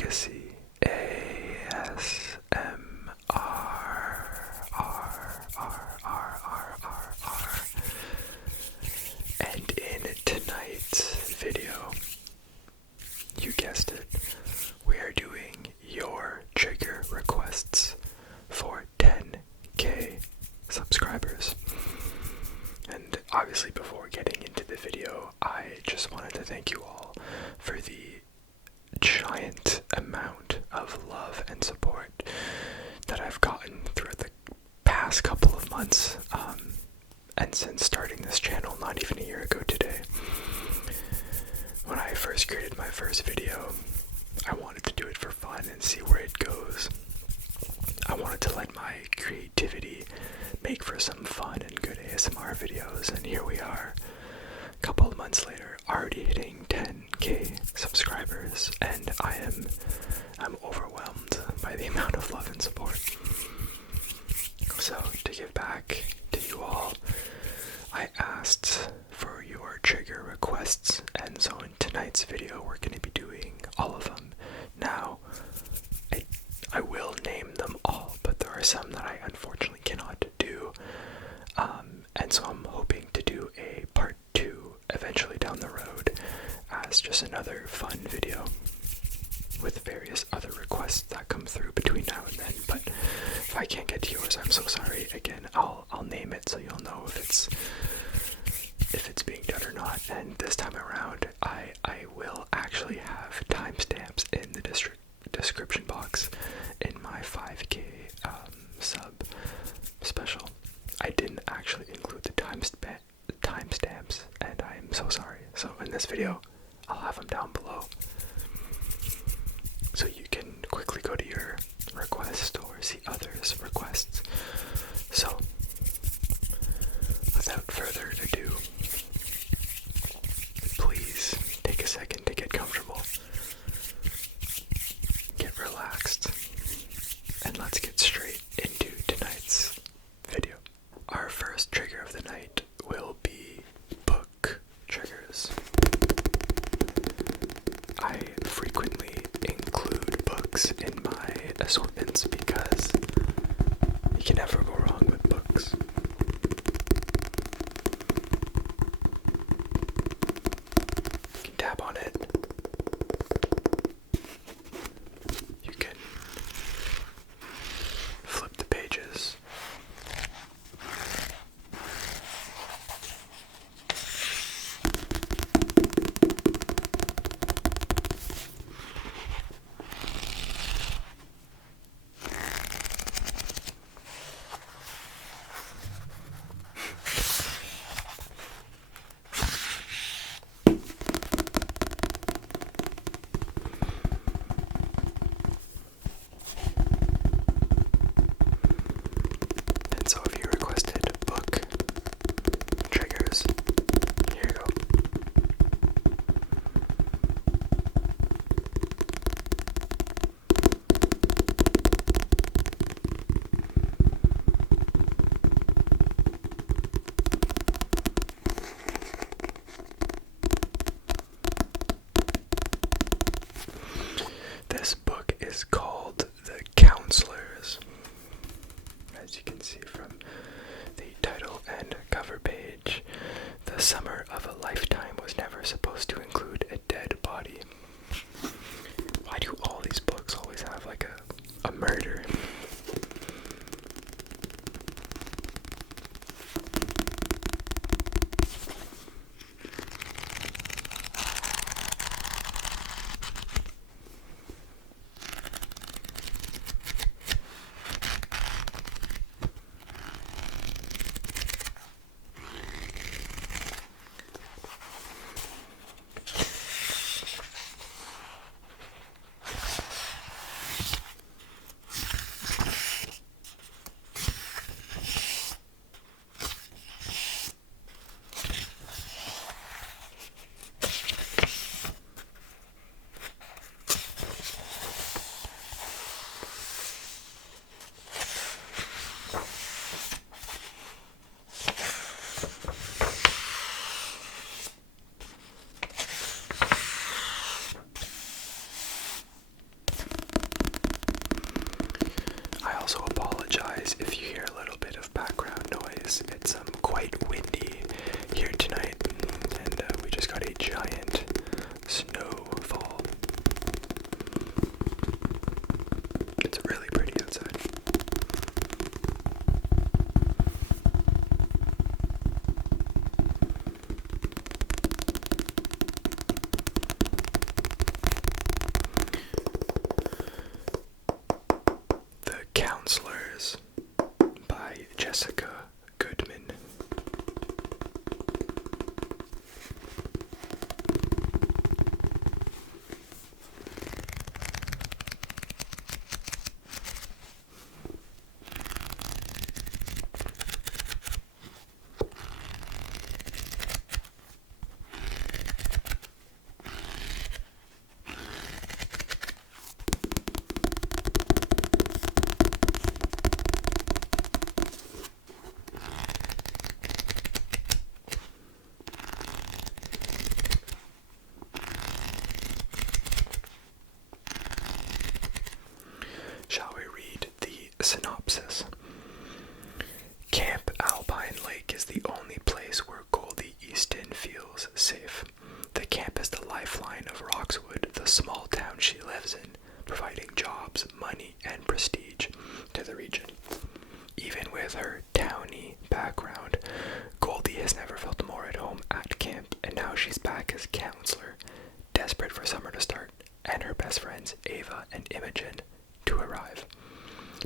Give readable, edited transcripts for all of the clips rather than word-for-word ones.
Legacy ASMR. And in tonight's video, you guessed it, we are doing your trigger requests for 10k subscribers. And obviously before getting into the video, I just wanted to thank you all for the giant amount of love and support that I've gotten throughout the past couple of months, and since starting this channel not even a year ago today. When I first created my first video, I wanted to do it for fun and see where it goes. I wanted to let my creativity make for some fun and good ASMR videos, and here we are, a couple of months later, already hitting 10k subscribers, and I'm overwhelmed by the amount of love and support. So, to give back to you all, I asked for your trigger requests, and so in tonight's video we're going to be doing all of them. Now, I will name them all, but there are some that I unfortunately cannot do, and so I'm hoping to do a part 2 eventually down the road as just another fun video with various other requests that come through between now and then. But if I can't get to yours, I'm so sorry. Again, I'll name it so you'll know if it's being done or not. And this time around, I will actually have timestamps in the description box in my 5k sub special. I didn't actually include the timestamps, and I'm so sorry. So in this video, I'll have them down below, so you can quickly go to your request or see others' requests. So, without further ado, please take a second to get comfortable, get relaxed, and let's get straight into tonight's video. Our first trigger of the night will be book triggers. I frequently include books in my assortments because you can never go wrong with books. You can tap on it. You can flip the pages. Jessica Goodman. Shall we read the synopsis? Camp Alpine Lake is the only place where Goldie Easton feels safe. The camp is the lifeline of Roxwood, the small town she lives in, providing jobs, money, and prestige to the region. Even with her towny background, Goldie has never felt more at home at camp, and now she's back as counselor, desperate for summer to start, and her best friends, Ava and Imogen, to arrive.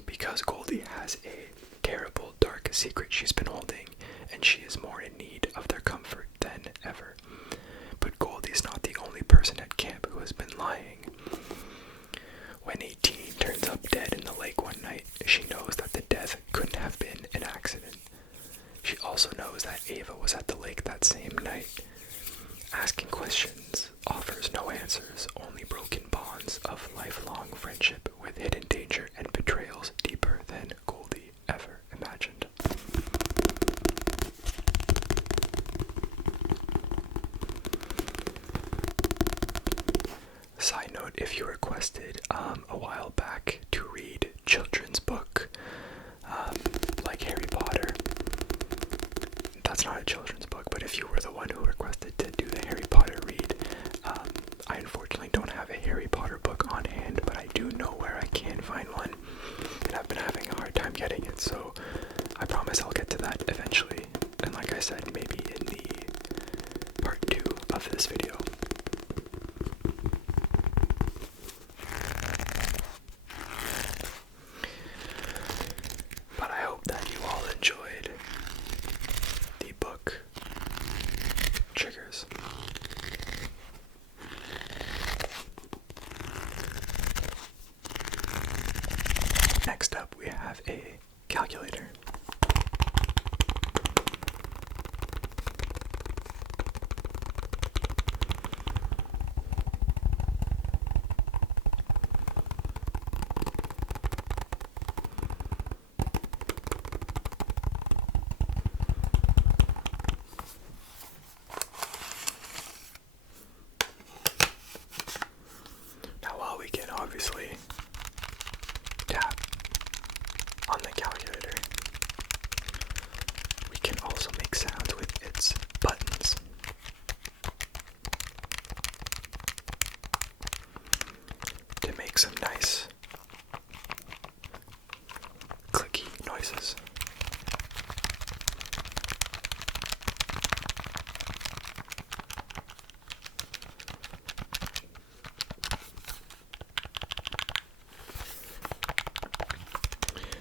Because Goldie has a terrible dark secret she's been holding, and she is more in need of their comfort than ever. But Goldie's not the only person at camp who has been lying. When a teen turns up dead in the lake one night, she knows that the death couldn't have been an accident. She also knows that Ava was at the lake that same night. Asking questions offers no answers, only broken bonds of lifelong friendship with hidden danger and betrayals deeper than Goldie ever imagined. Side note, if you requested a while back to read children's book like Harry Potter, that's not a children's book, but if you were the one who requested to do the Harry Potter read, I unfortunately don't have a Harry Potter book on hand, but I do know where I can find one, and I've been having a hard time getting it, so I promise I'll get to that eventually, and like I said, maybe in the part 2 of this video. But I hope that you all enjoyed the book triggers. Next up, we have a calculator. Now, while we can obviously tap on the calculator, we can also make sounds with its buttons. To make some nice clicky noises.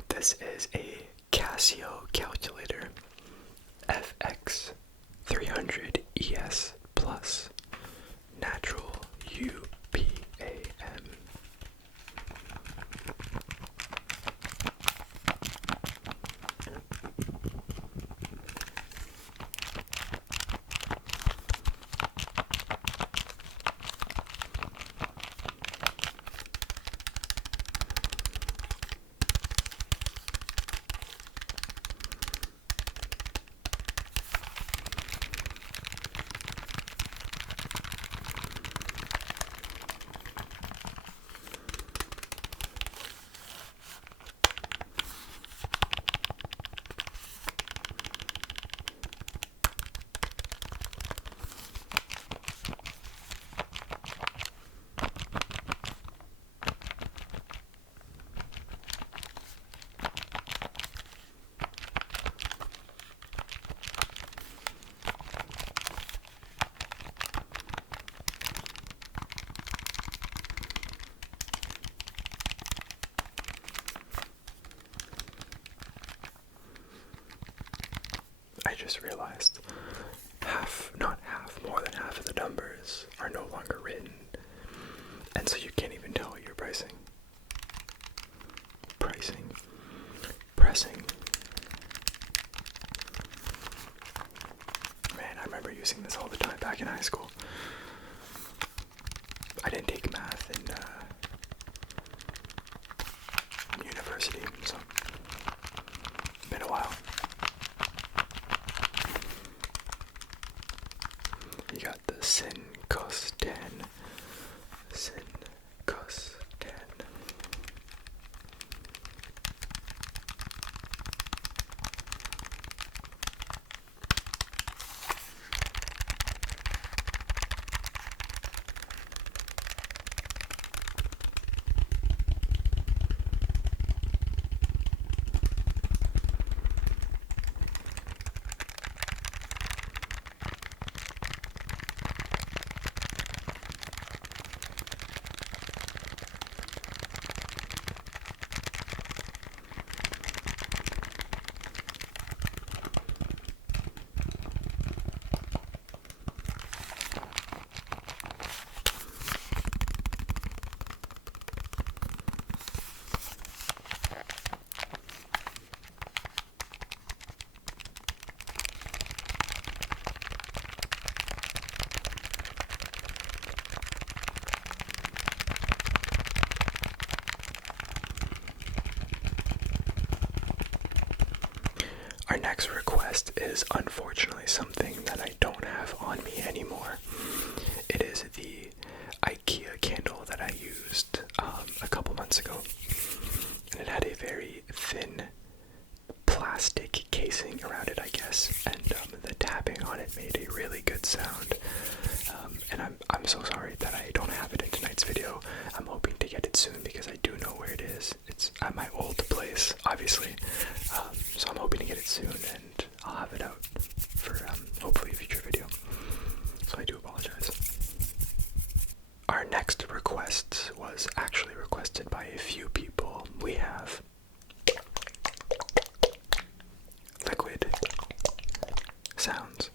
This is a Casio calculator FX 300 ES Plus Natural UPAM. I just realized more than half of the numbers are no longer written. And so you can't even tell what you're pressing. Man, I remember using this all the time back in high school. I didn't take math in university, so it's been a while. You got the sin cos 10. Sin cos 10. Our next request is unfortunately something that I don't have on me anymore. It is the IKEA candle that I used a couple months ago. And it had a very thin plastic casing around it, I guess. And the tapping on it made a really good sound. And I'm so sorry that I don't have it in tonight's video. I'm hoping to get it soon because I do know where it is. It's at my old place, obviously. So I'm hoping to get it soon, and I'll have it out for hopefully a future video. So I do apologize. Our next request was actually requested by a few people. We have liquid sounds.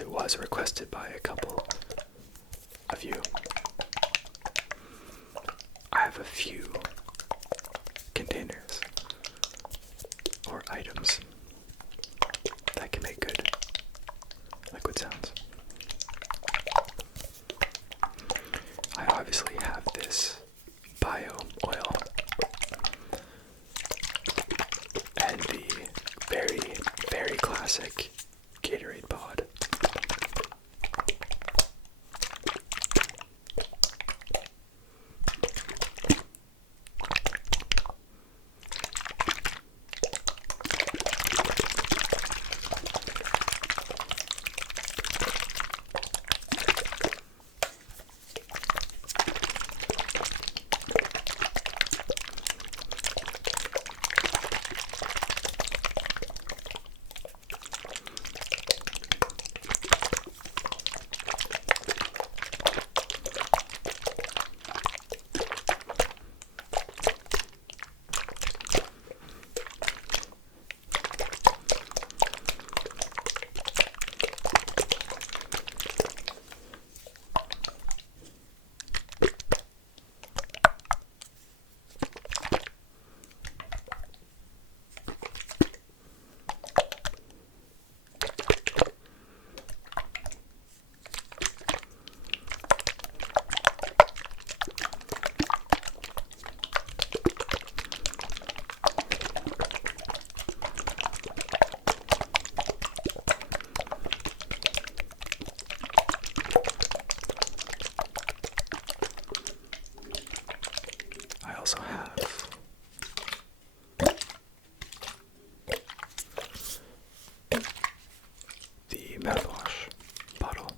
It was requested by a couple of you. I have a few containers or items that can make good liquid sounds. I obviously have this bio oil and the very, very classic Gatorade pod. Mouthwash bottle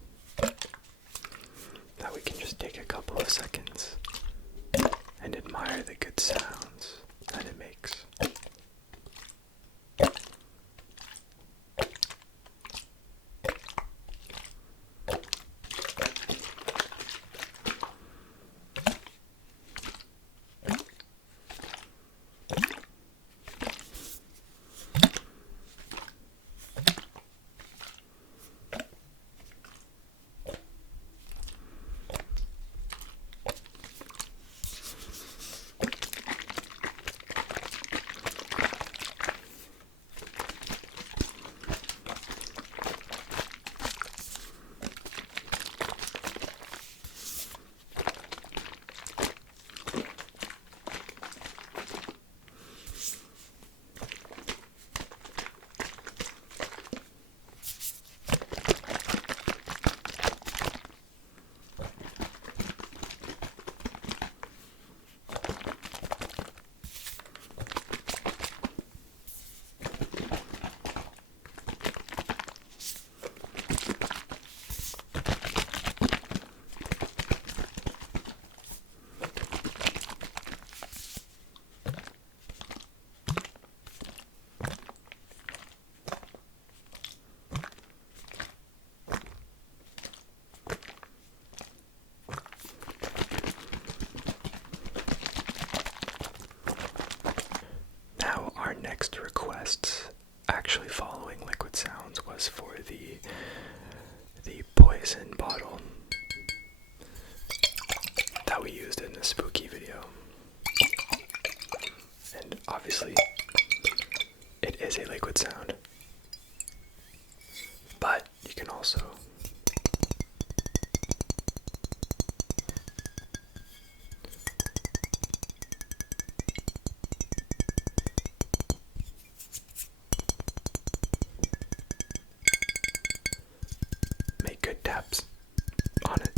that we can just take a couple of seconds and admire. admire the good sounds that it makes. Our next request, actually following liquid sounds, was for the poison bottle that we used in the spooky video. And obviously, it is a liquid sound, but you can also make good taps on it.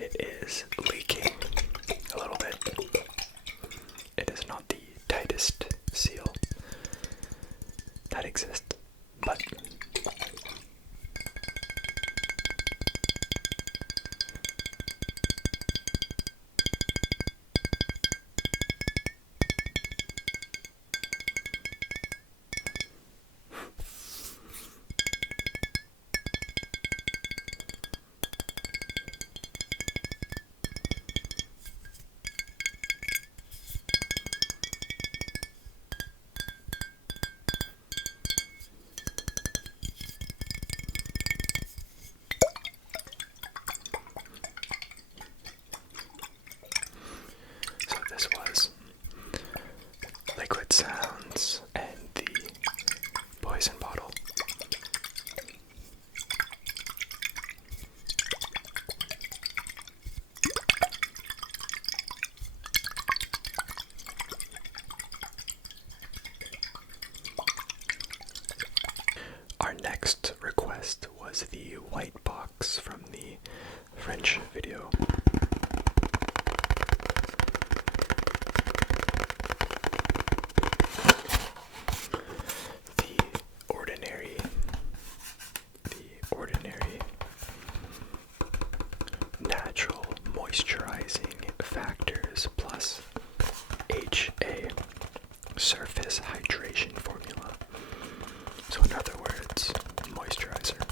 It is leaking a little bit. It is not the tightest seal that exists, but this was liquid sounds and the poison bottle. Our next request was the white box from the French video. The ordinary natural moisturizing factors plus HA surface hydration formula. So in other words, moisturizer.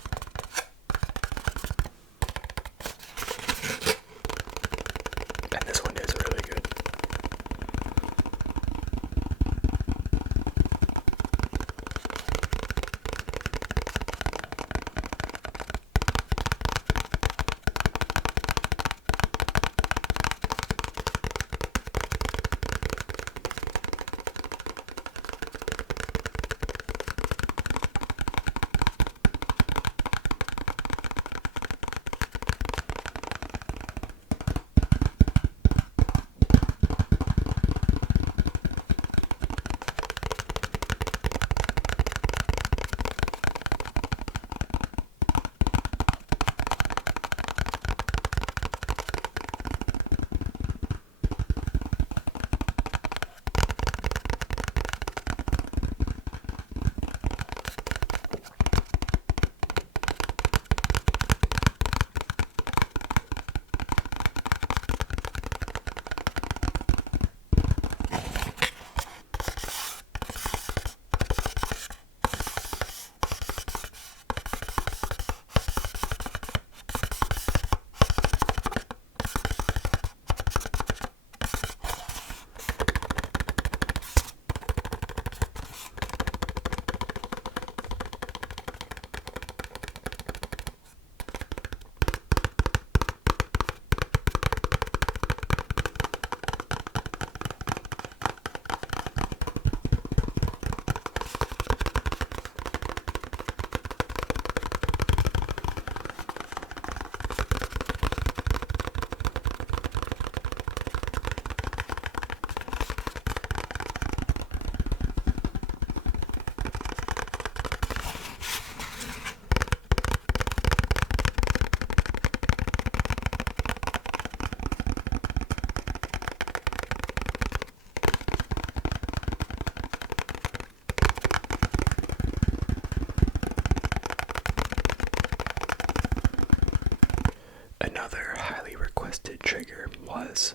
Another highly requested trigger was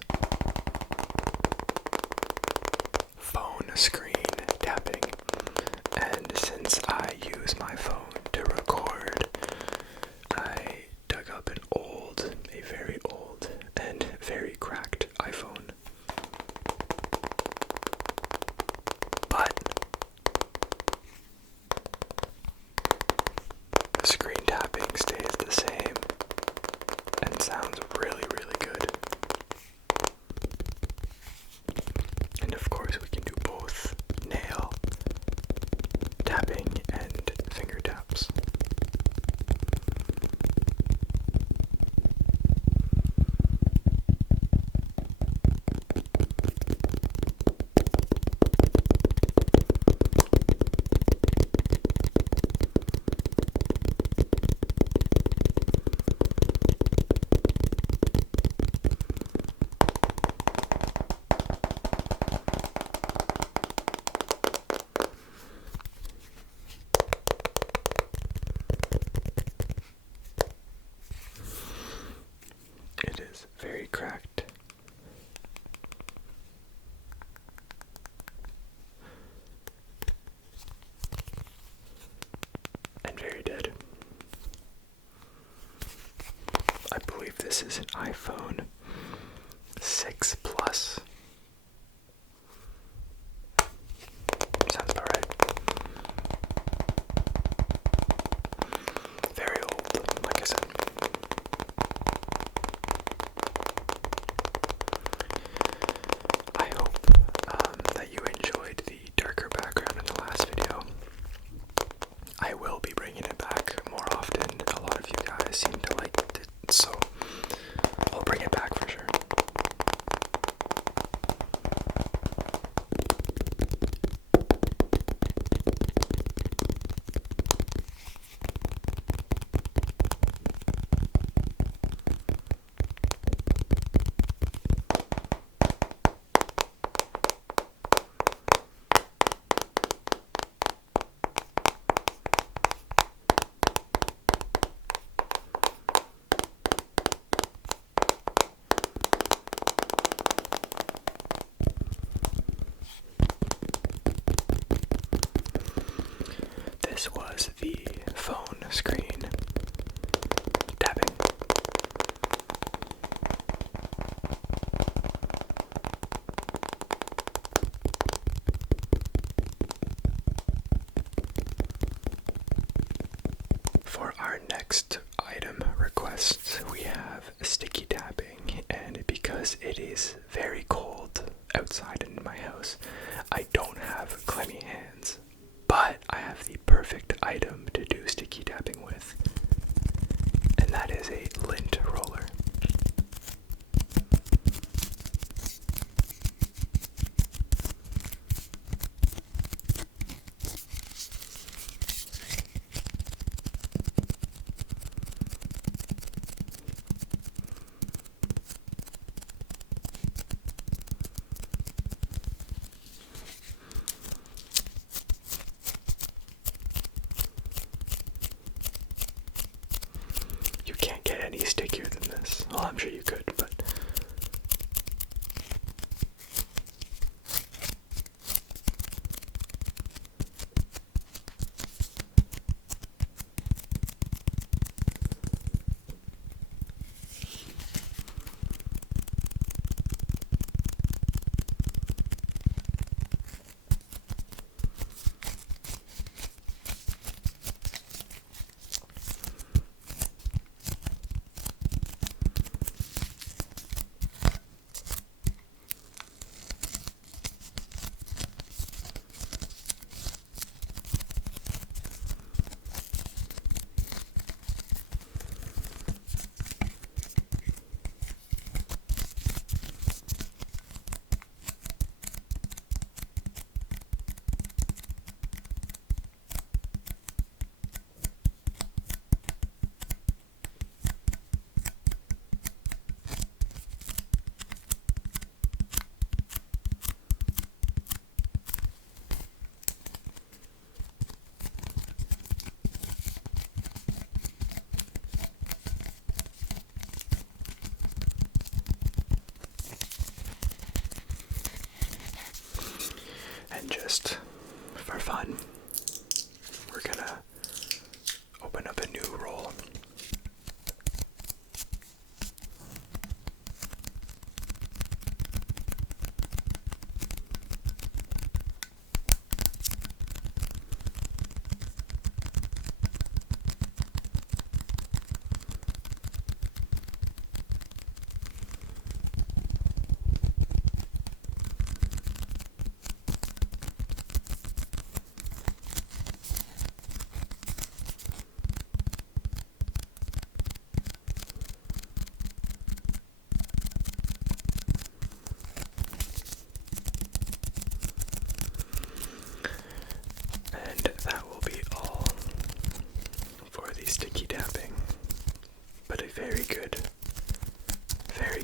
phone screen tapping. And since I use my phone to record, I dug up a very old and very cracked iPhone. But the screen tapping stays the same and sounds really, really good. And of course we can do both nail tapping and finger taps. It is very cracked. And very dead. I believe this is an iPhone 6 Plus. Sounds about right. Very old, like I said. I hope that you enjoyed the darker background in the last video. I will be bringing it back more often. A lot of you guys seem to like it, so I'll bring it back for sure. This was the phone screen tapping. For our next item request, we have sticky tapping, and because it is very cold outside in my house, I don't have clammy hands. But I have the perfect item to do sticky tapping with, and that is a lint roller. You can't get any stickier than this. Well, I'm sure you could, but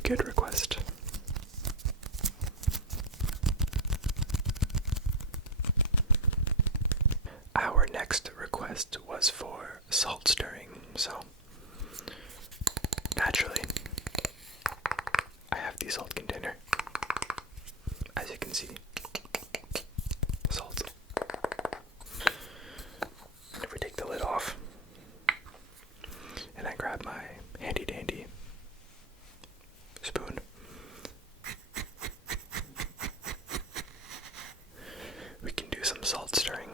good request. Our next request was for salt stirring, so naturally I have the salt container. As you can see, salt. And if we take the lid off, and I grab my handy dandy spoon, we can do some salt stirring.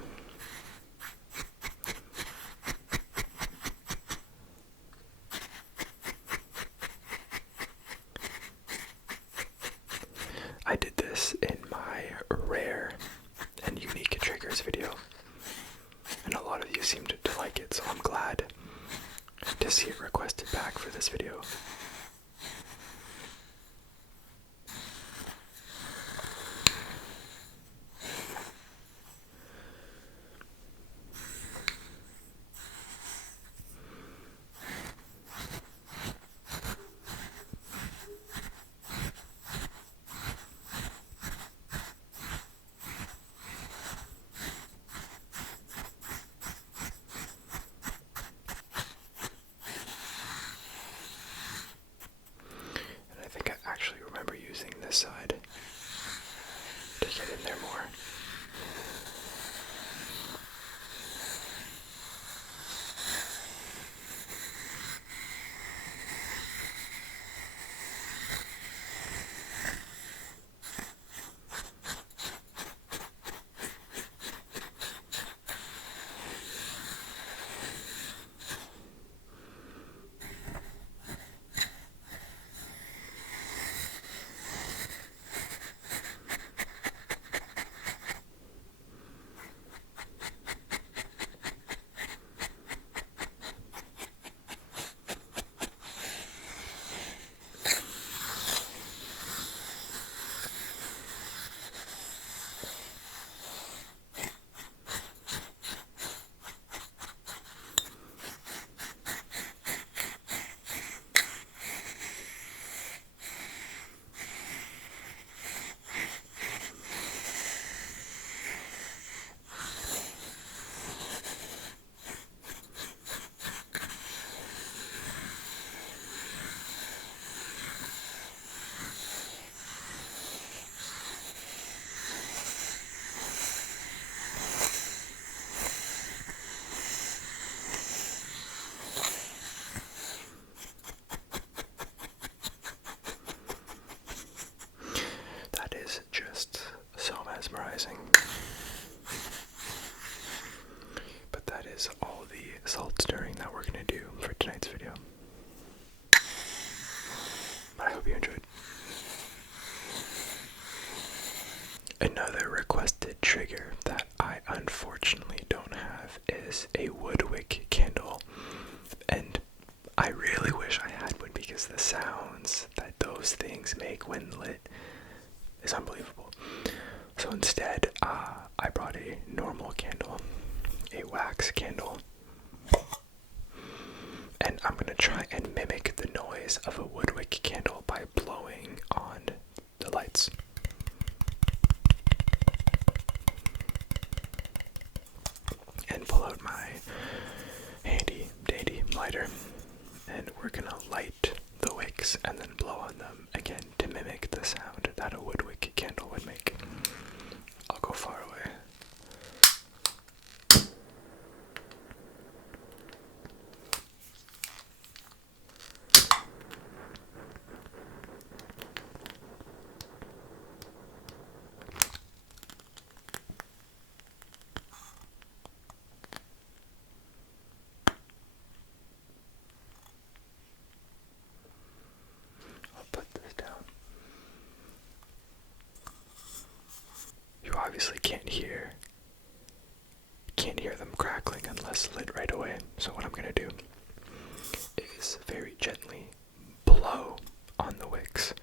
I did this in my rare and unique triggers video, and a lot of you seemed to like it, so I'm glad to see it requested back for this video. And I think I actually remember using this side to get in there more. That is just so mesmerizing. But that is all the salt stirring that we're going to do for tonight's video. But I hope you enjoyed. Another requested trigger that I unfortunately don't have is a woodwick candle. And I really wish I had one because the sounds that those things make when lit is unbelievable. So instead, I brought a normal candle, a wax candle, and I'm going to try and mimic the noise of a woodwick candle by blowing on the lights. And pull out my handy dandy lighter, and we're going to light the wicks and then blow on them again to mimic the sound that a woodwick candle would make. I'll go far away. I'll put this down. You obviously can't hear them crackling unless lit right away. So what I'm gonna do is very gently blow on the wicks.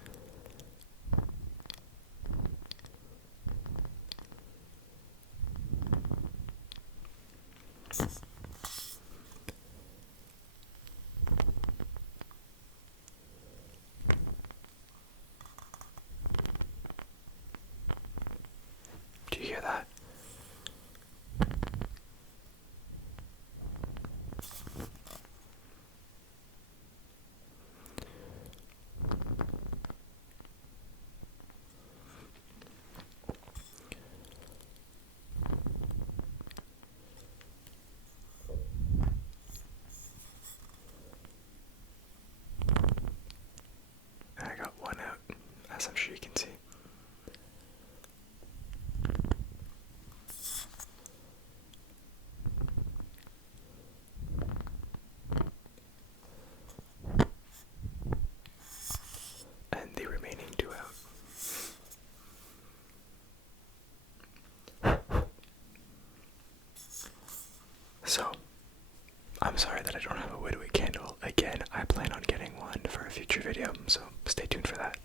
don't have a woodwick candle. Again, I plan on getting one for a future video, so stay tuned for that.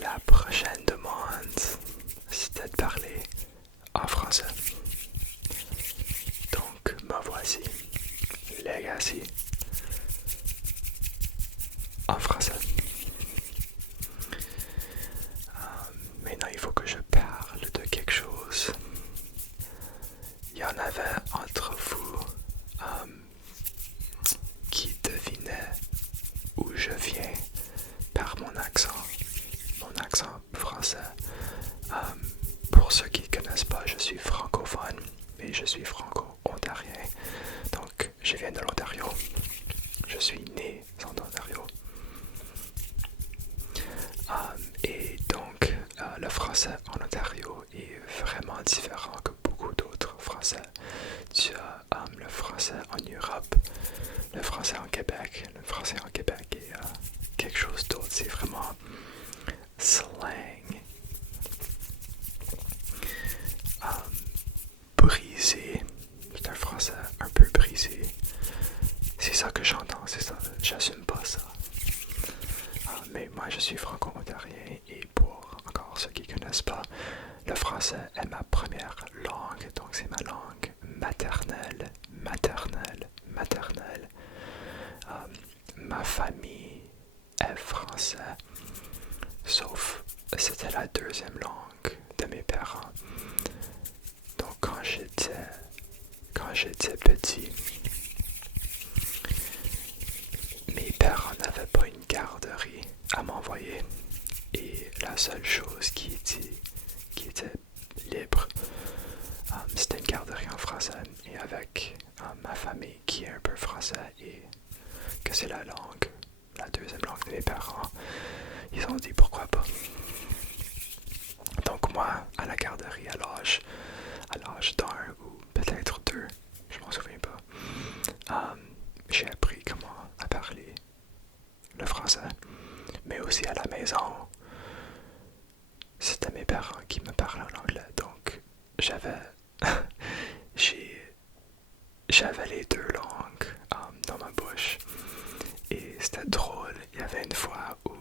La prochaine demande, c'était de parler en français. Donc, me voici, Legacy, en français. Maintenant, il faut que je parle de quelque chose. Il y en avait entre vous qui devinaient où je viens par mon accent français. Pour ceux qui ne connaissent pas, je suis francophone, mais je suis franco-ontarien. Donc, je viens de l'Ontario. Je suis né en Ontario. Et donc, le français en Ontario est vraiment différent que beaucoup d'autres français. Tu as le français en Europe, le français en Québec. Le français en Québec est quelque chose d'autre. C'est vraiment slang. Brisé. C'est un français un peu brisé. C'est ça que j'entends, c'est ça. J'assume pas ça. Mais moi, je suis franco-ontarien et pour encore ceux qui ne connaissent pas, le français est ma première langue, donc c'est ma langue maternelle. Ma famille est français, sauf c'était la deuxième langue de mes parents. Donc quand j'étais petit, mes parents n'avaient pas une garderie à m'envoyer et la seule chose qui était libre, c'était une garderie en français. Et avec ma famille qui est un peu français et que c'est la deuxième langue de mes parents, ils ont dit pourquoi pas. Donc moi, à la garderie, à l'âge d'1 ou peut-être 2, je m'en souviens pas, j'ai appris comment à parler le français, mais aussi à la maison, c'était mes parents qui me parlaient en anglais, donc j'avais les deux langues dans ma bouche, et c'était drôle. Il y avait une fois où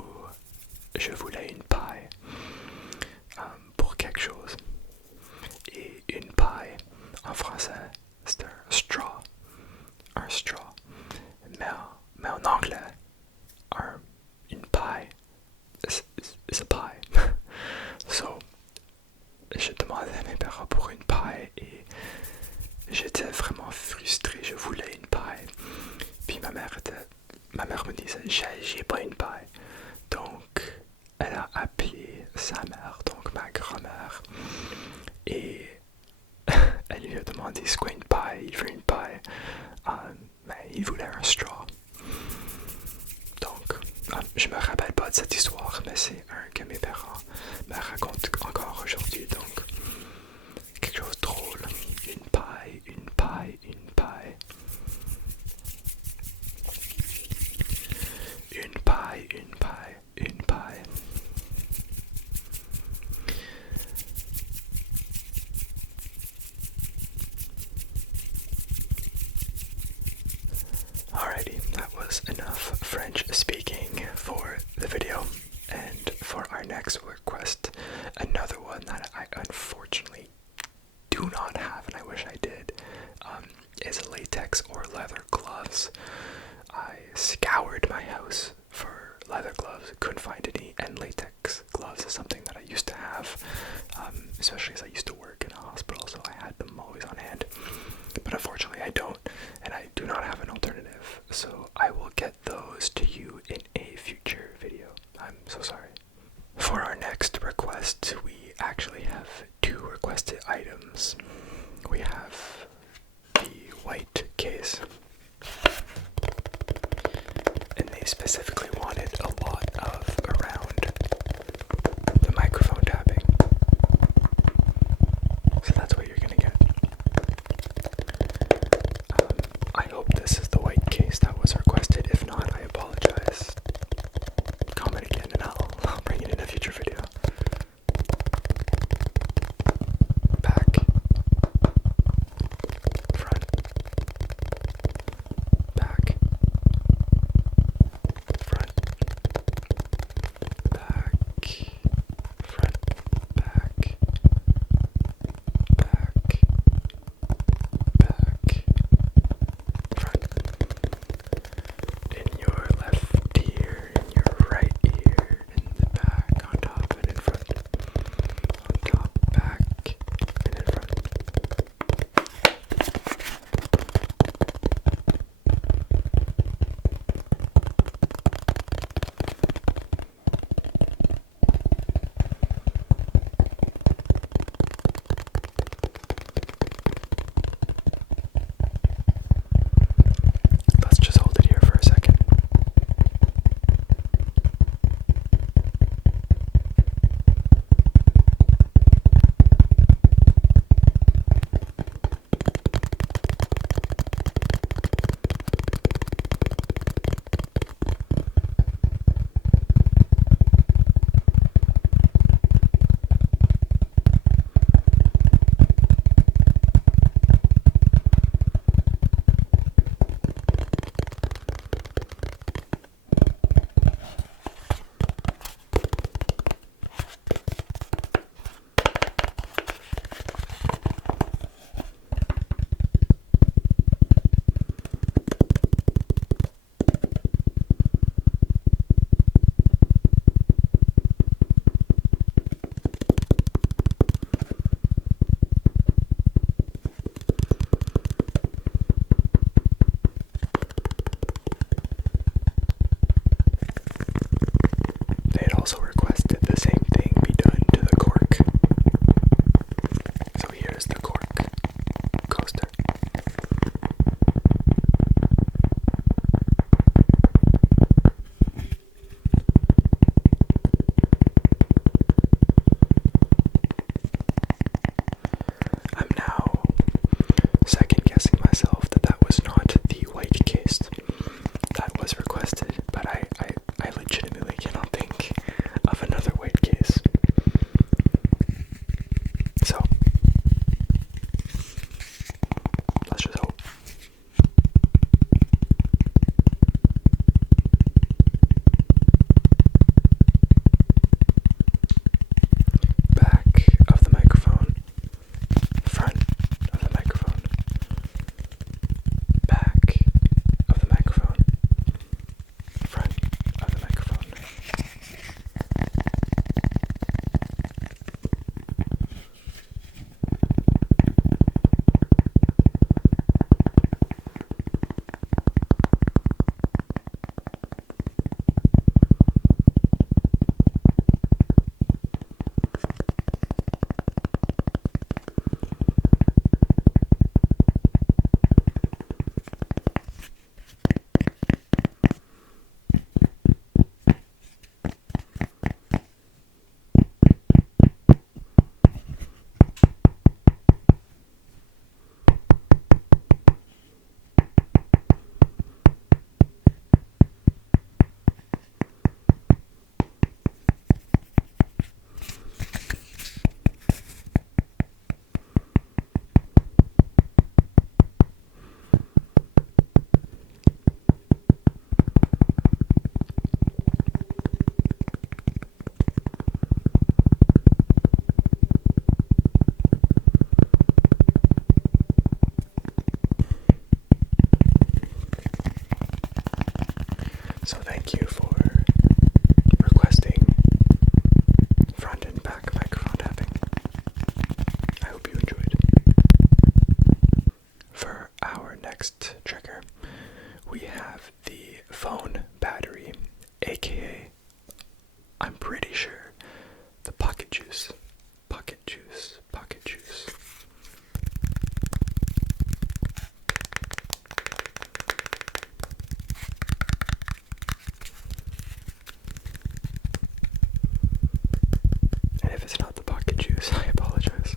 je voulais une paille pour quelque chose, et une paille en français c'est un straw, mais en anglais une paille is a pie. So, je demandais à mes parents pour une paille et j'étais vraiment frustré, je voulais une paille. Puis ma mère me disait, j'ai pas une paille. Donc, elle a appelé sa mère, donc ma grand-mère, et elle lui a demandé c'est quoi une paille, il veut une paille. Mais il voulait un straw. Donc, je me rappelle pas de cette histoire, mais c'est un que mes parents me racontent encore aujourd'hui. Donc, quelque chose de drôle. Une paille. Alrighty, that was enough French speaking for the video. And for our next request, another one that I unfortunately do not have, and I wish I did, is latex or leather gloves. I scoured my house for leather gloves, couldn't find any, and latex gloves is something that I used to have, especially as I used to work in a hospital, so I had them always on hand. But unfortunately I don't, and I do not have an alternative, so I will get those to you in a future video. I'm so sorry. For our next request, we actually have two requested items. We have the white case, and they specifically wanted a lot of around the microphone tapping, so that's what you're gonna get. I hope this is the white case that was requested. If not, I apologize. Comment again and I'll bring it in a future video. thank you for requesting front and back microphone tapping. I hope you enjoyed. For our next trigger, we have the phone battery, aka, I'm pretty sure, the pocket juice. Pocket juice, pocket juice. And if it's not the pocket juice, I apologize.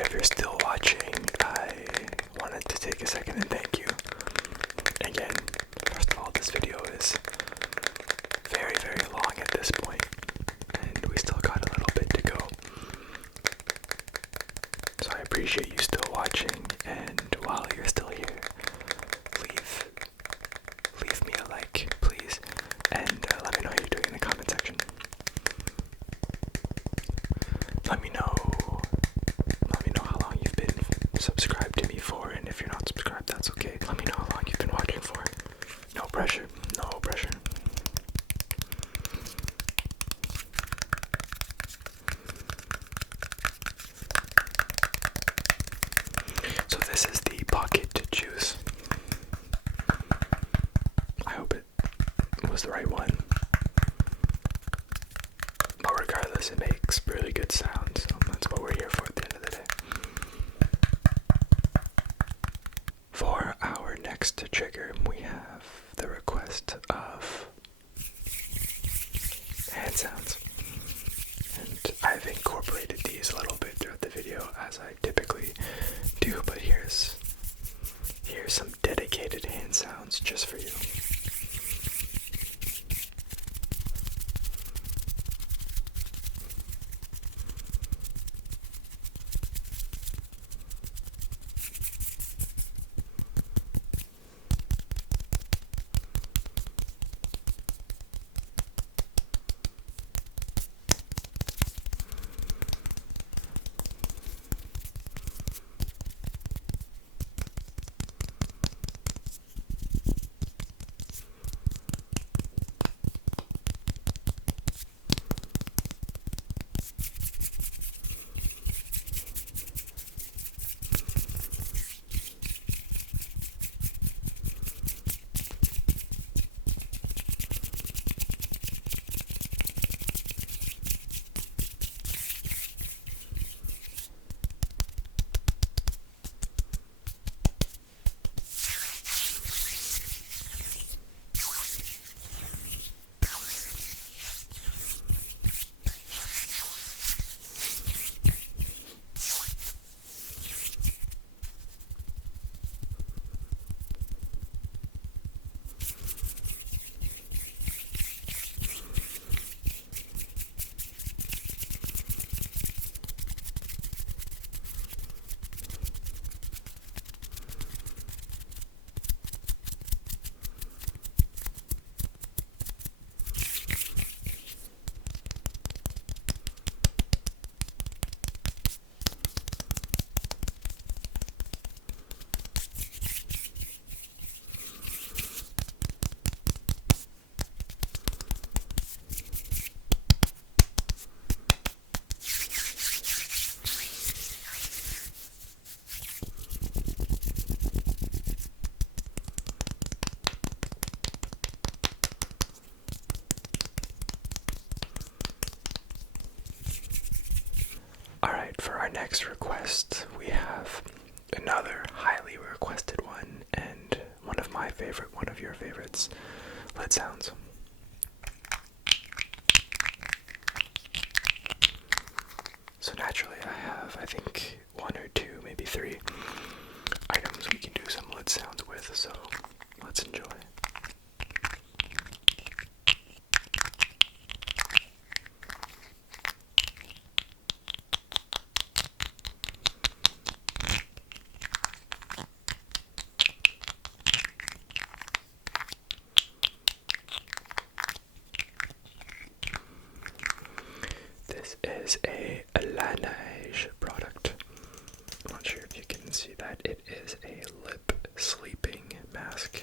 If you're still watching, I wanted to take a second and thank you. Again, first of all, this video is very, very long at this point, and we still got a little bit to go. So I appreciate you still watching, and while you're still here, leave me a like, please, and let me know how you're doing in the comment section. Let me know how long you've been subscribed to me for, and if you're not subscribed, that's okay. Let me know how long you've been watching for. No pressure, no pressure. So this is the pocket juice. I hope it was the right one. But regardless, it makes really good sounds, so that's what we're here for at the end of the day. For our next trigger, we have the request of hand sounds. And I've incorporated these a little bit throughout the video, as I typically do, but here's some dedicated hand sounds just for you. our next request, we have another highly requested one, and one of my favorite, one of your favorites, lid sounds. So naturally I have, I think, one or two, maybe three items we can do some lid sounds with, so let's enjoy. This is a latex product. I'm not sure if you can see that. It is a lip sleeping mask.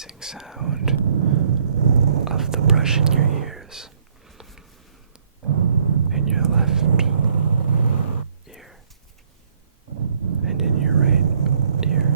mesmerizing sound of the brush in your ears, in your left ear, and in your right ear.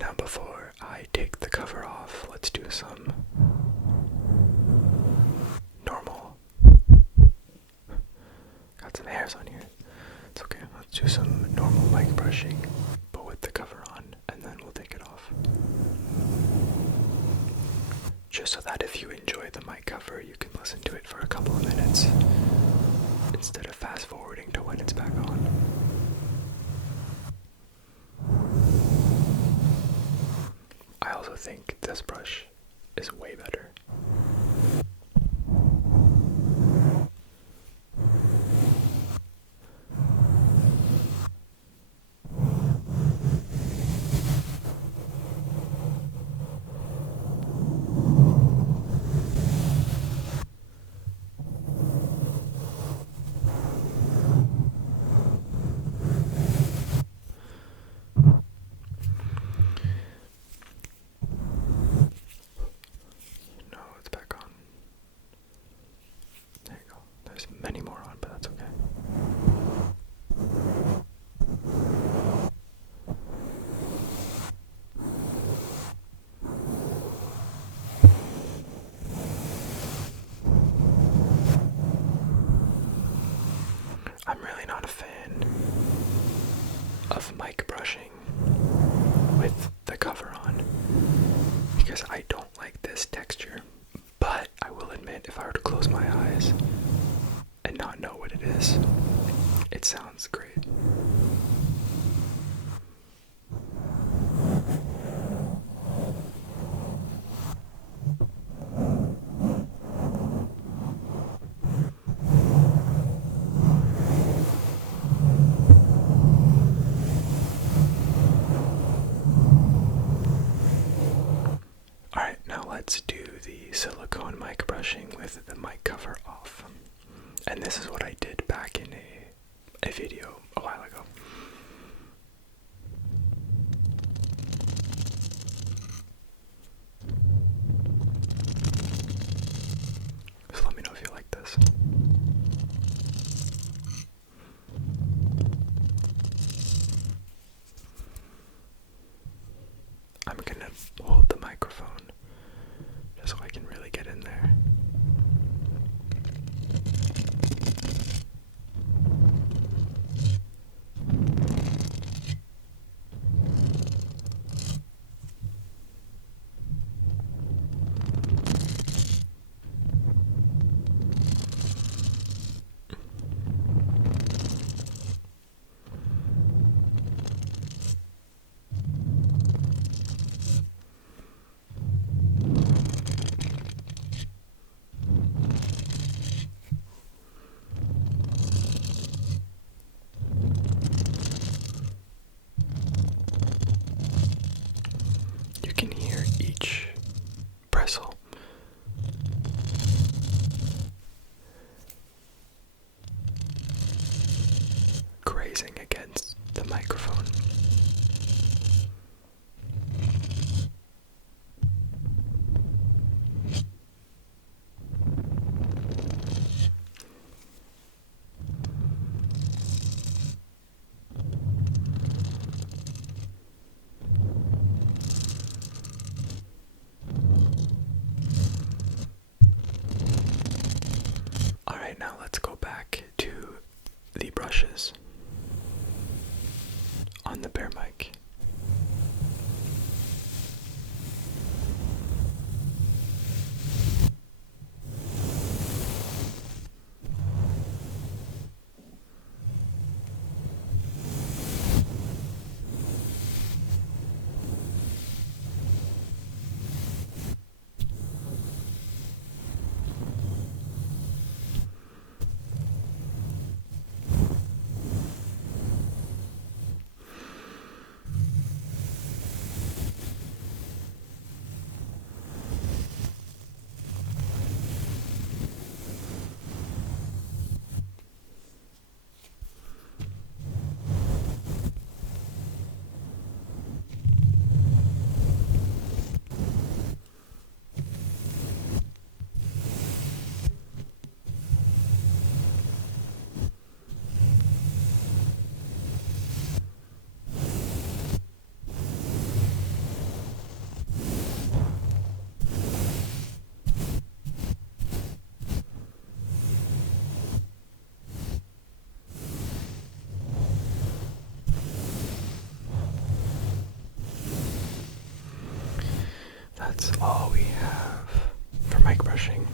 Now before I take the cover off, let's do some normal. Got some hairs on here. It's okay. Let's do some normal mic brushing, but with the cover on, and then we'll take it off. Just so that if you enjoy the mic cover, you can listen to it for a couple of minutes instead of fast forwarding to when it's back on. I also think this brush is way better. No, it's back on. There you go. There's many more on, but that's okay. I'm really not a fan of mic brushing with the cover on because I don't like this texture, but I will admit if I were to close my eyes and not know what it is, it sounds great. Alright, now let's do the silicone mic brushing with the mic cover off. And this is what I did back in a video a while ago. So let me know if you like this. I'm gonna hold the microphone just so I can really get in there. You can hear each bristle grazing against the microphone. Alright, now let's go back to the brushes on the bear mic. all we have for mic brushing.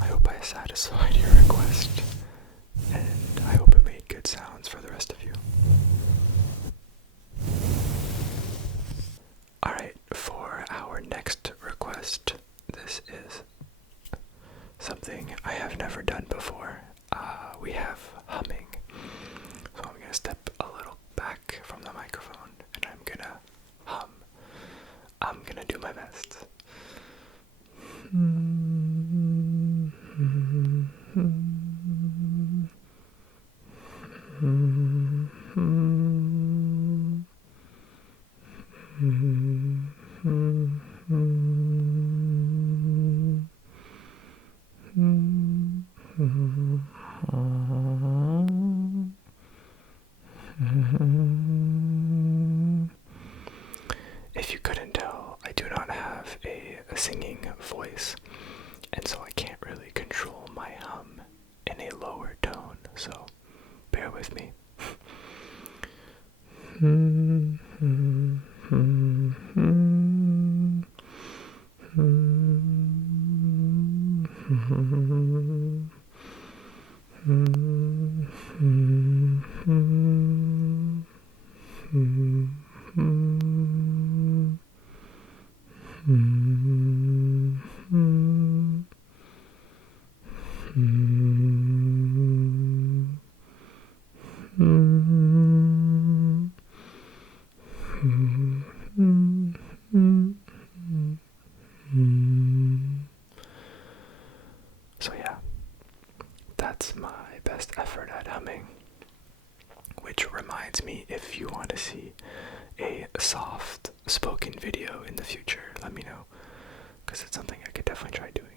I hope I satisfied your request, and I hope it made good sounds for the rest of you. Alright, for our next request, this is something I have never done before. We have humming. So I'm going to step a little back from the microphone and I'm going to hum. I'm going to do my best. If you couldn't tell, I do not have a singing voice, and so I can't really control my hum in a lower tone, so bear with me. So yeah, that's my best effort at humming. Which reminds me, if you want to see a soft spoken video in the future, let me know, because it's something I could definitely try doing.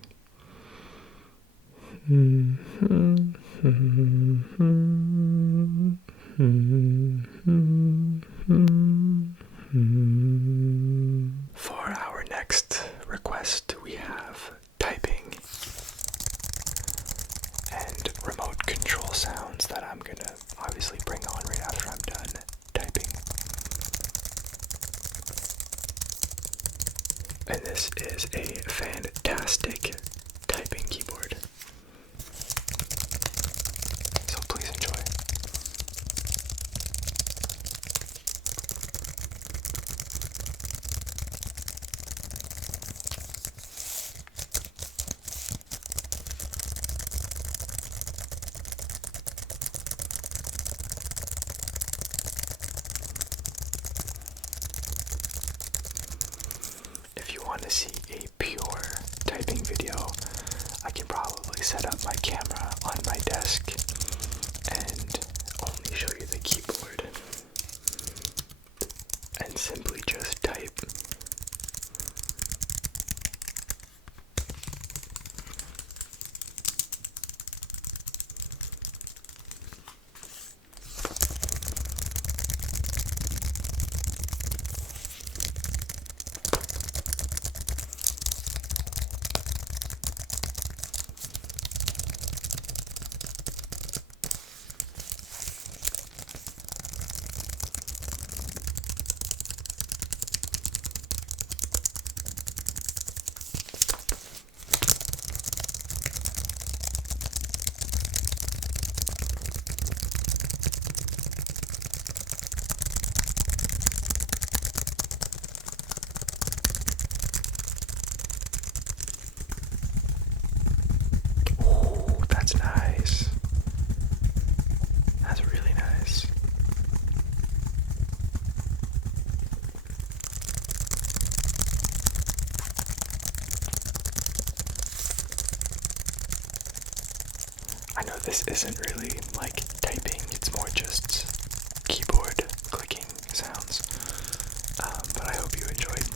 For our next request, we have typing and remote control sounds that I'm gonna obviously bring on right after I'm done typing. And this is a fantastic typing keyboard. So please enjoy. If you want to see a pure typing video, I can probably set up my camera on my desk and only show you the keyboard and simply just type. That's nice. That's really nice. I know this isn't really like typing, it's more just keyboard clicking sounds. But I hope you enjoyed.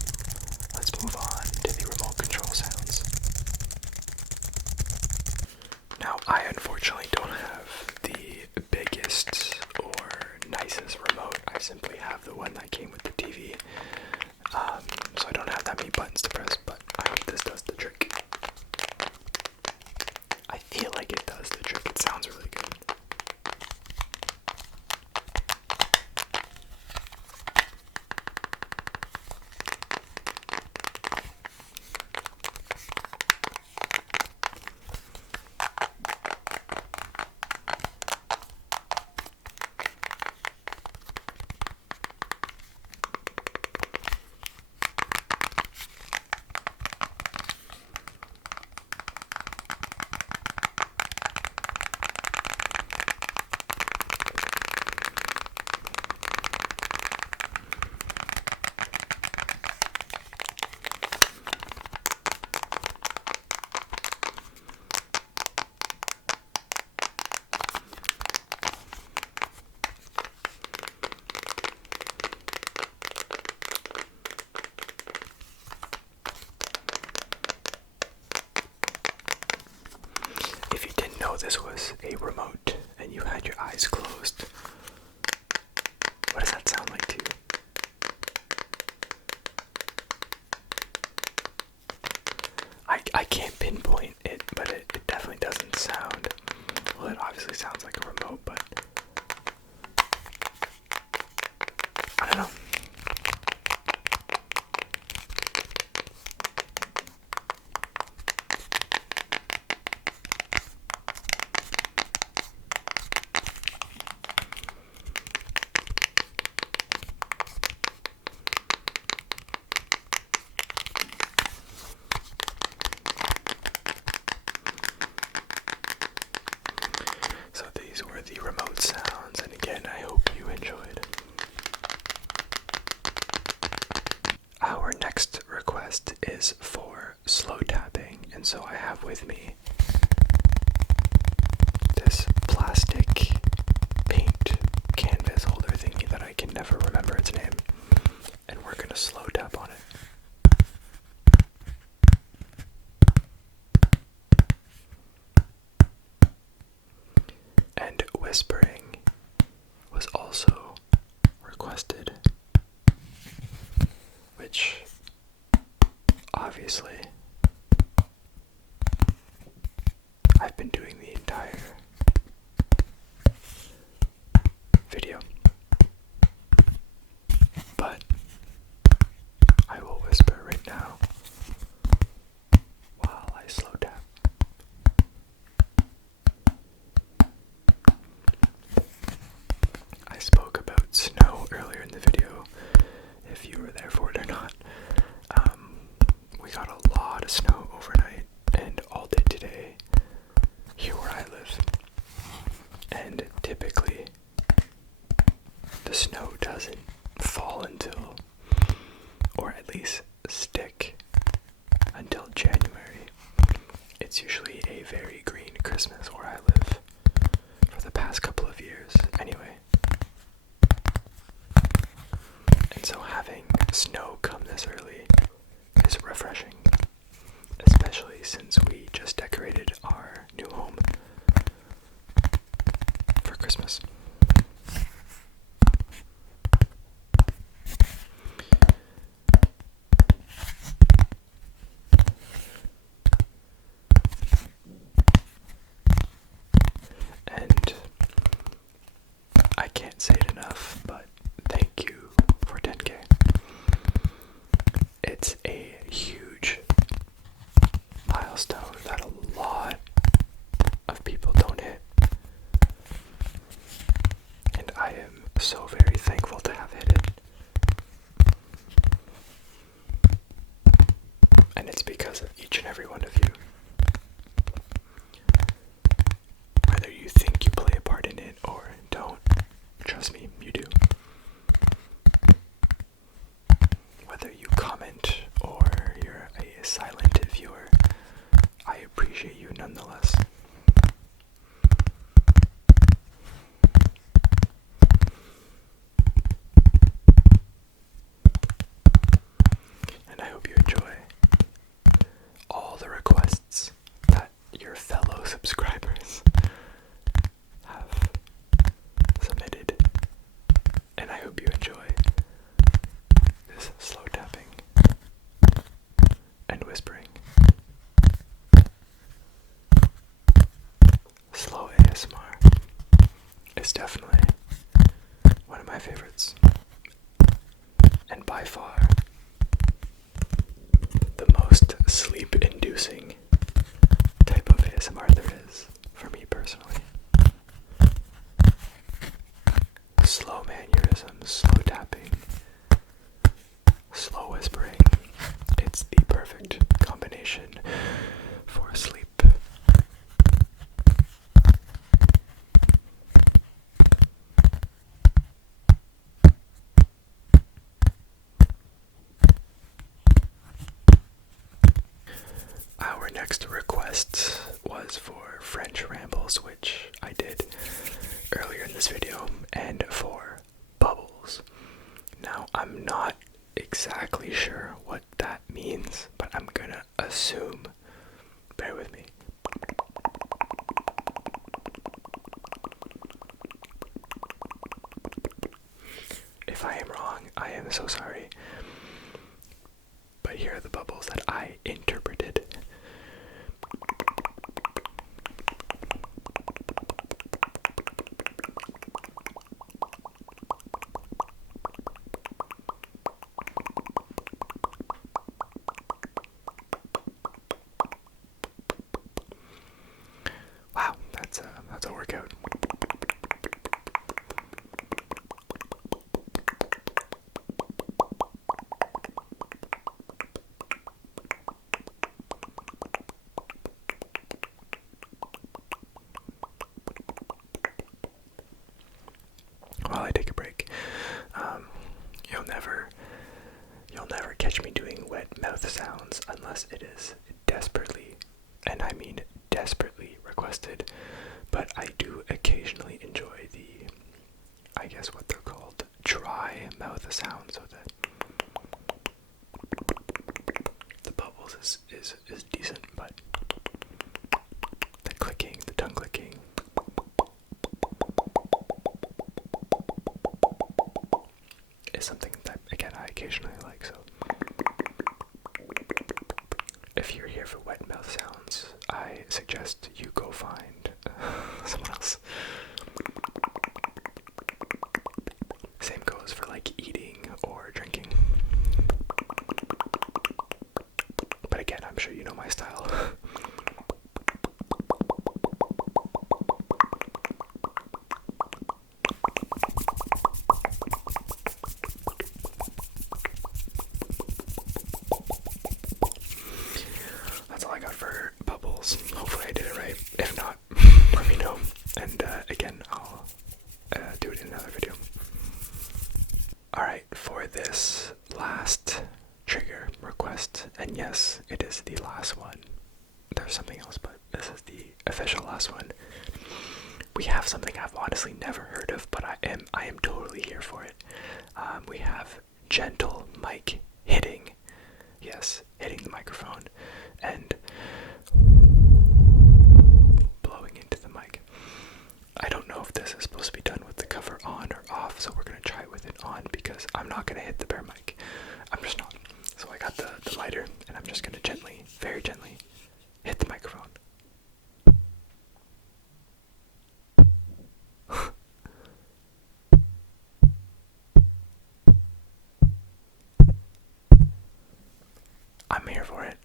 Let's move on to the remote control sounds. Now, I unfortunately don't have the biggest or nicest remote. I simply have the one that came with the TV. So I don't have that many buttons to press, but I hope this does the trick. I feel like it does the trick. It sounds really good. this was a remote and you had your eyes closed, what does that sound like to you? I can't pinpoint it, but it definitely doesn't sound, well, it obviously sounds like a remote, but I don't know. So these were the remote sounds, and again, I hope you enjoyed. Our next request is for slow tapping, and so I have with me this plastic paint canvas holder thingy that I can never remember its name, and we're gonna slow tap on it. And whispering was also requested, which obviously I've been doing the entire video, but I will whisper right now while I slow tap. I spoke about snow earlier in the video, if you were there for it or not. We got a lot of snow overnight and all day today here where I live. And typically the snow doesn't fall until, or at least stick until January. It's usually a very green Christmas where I live for the past couple of years anyway. And so having snow come this early is refreshing, especially since we just decorated our new home for Christmas. And I can't say it enough, but thank you for 10K. It's a huge milestone that a lot of people don't hit. And I am so very thankful to have hit it. And it's because of each and every one of you. Whether you think you play a part in it or don't, trust me, you do. Whether you comment or you're a silent viewer, I appreciate you nonetheless. And I hope you enjoy all the requests that your fellow subscribers have submitted. And I hope you enjoy this slow tapping and whispering. Slow ASMR is definitely one of my favorites, and by far the most sleep-inducing type of ASMR there is, for me personally. Slow mannerisms, slow tapping, slow whispering. It's the perfect combination for sleep. Our next request was for French rambles, which I did earlier in this video, and for bubbles. Now, I'm not exactly sure what that means, but I'm gonna assume, bear with me, If I am wrong, I am so sorry. But here are the bubbles that I interpreted. Wow, that's a workout. While I take a break, you'll never catch me doing wet mouth sounds unless it is desperately, and I mean desperately requested. But I do occasionally enjoy the, I guess what they're called, dry mouth sounds, so that the bubbles is decent, but the clicking, the tongue clicking, is something that, again, I occasionally like. So if you're here for wet mouth sounds, I suggest you go find someone else. Same goes for like eating or drinking. But again, I'm sure you know my style. That's all I got for bubbles. Hopefully I did it right. If not, let me know. And again, I'll do it in another video. Alright, for this last trigger request, and yes, it is the last one. There's something else, but this is the official last one. We have something I've honestly never heard of, but I am totally here for it. We have gentle mic hitting. Yes, hitting the microphone and blowing into the mic. I don't know if this is supposed to be done with the cover on or off, so we're going to try with it on because I'm not going to hit the bare mic. I'm just not. So I got the lighter and I'm just going to gently, very gently, hit the microphone. I'm here for it.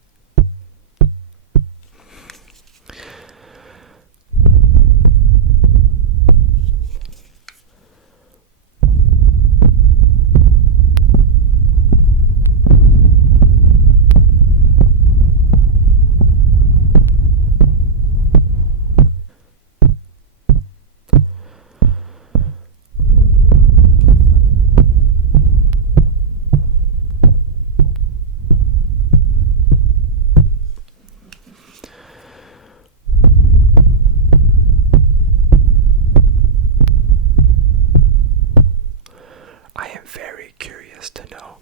I am very curious to know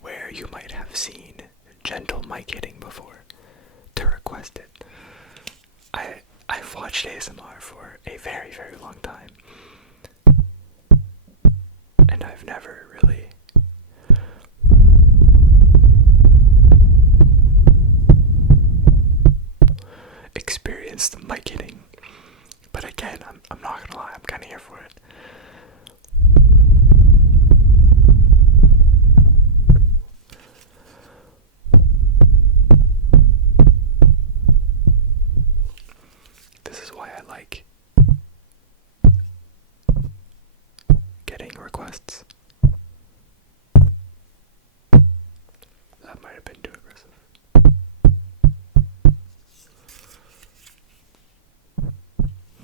where you might have seen gentle mic hitting before to request it. I've watched ASMR for a very, very long time, and I've never really experienced mic hitting. But again, I'm not gonna lie, I'm kinda here for it. This is why I like getting requests. That might have been too aggressive.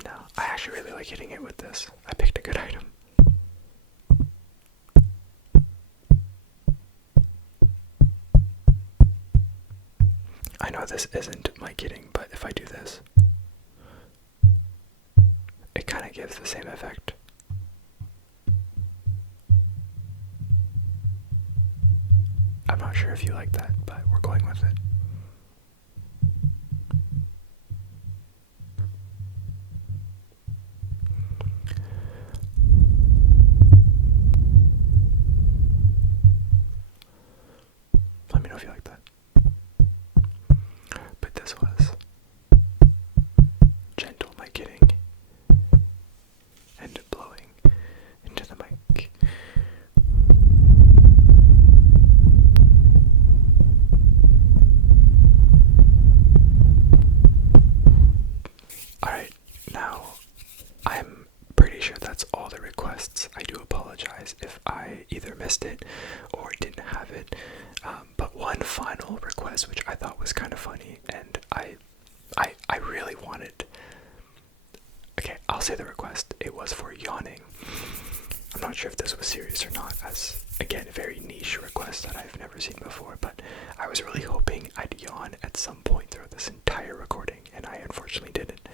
No, I actually really like hitting it with this. I picked a good item. I know this isn't mic hitting, but if I do this, it kind of gives the same effect. I'm not sure if you like that, but we're going with it. it or didn't have it. But one final request, which I thought was kind of funny, and I really wanted. Okay, I'll say the request. It was for yawning. I'm not sure if this was serious or not, as again a very niche request that I've never seen before, but I was really hoping I'd yawn at some point throughout this entire recording, and I unfortunately didn't.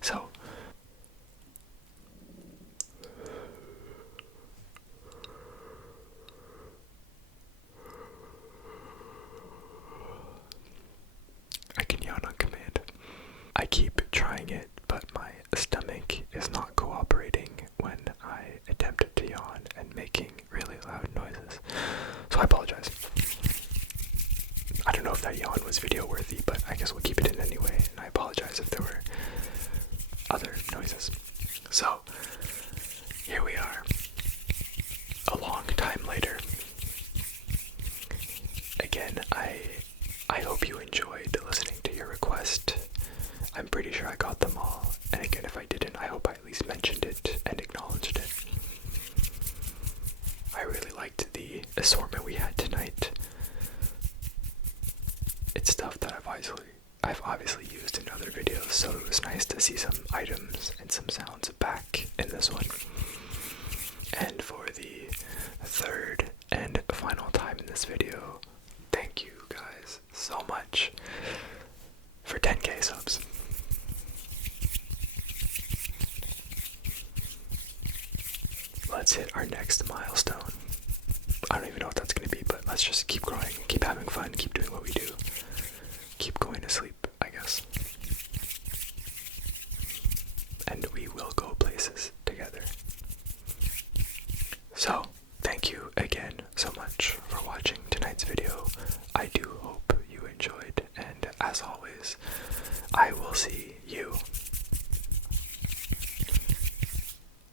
So I can yawn on command. I keep trying it, but my stomach is not cooperating when I attempt to yawn and making really loud noises. So I apologize. I don't know if that yawn was video worthy, but I guess we'll keep it in anyway, and I apologize if there were other noises. So, here we are, a long time later. Again, I hope you enjoyed listening to your request. I'm pretty sure I got them all, and again, if I didn't, I hope I at least mentioned it and acknowledged it. I really liked the assortment we had tonight. It's stuff that I've obviously used in other videos, so it was nice to see some items and some sounds back in this one. And for the third and final time in this video, thank you guys so much for 10k subs. Let's hit our next milestone. I don't even know what that's going to be, but let's just keep growing, keep having fun, keep doing what we do, keep going to sleep, I guess. And we will go places together. So, thank you again so much for watching tonight's video. I do hope you enjoyed, and as always, I will see you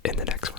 in the next one.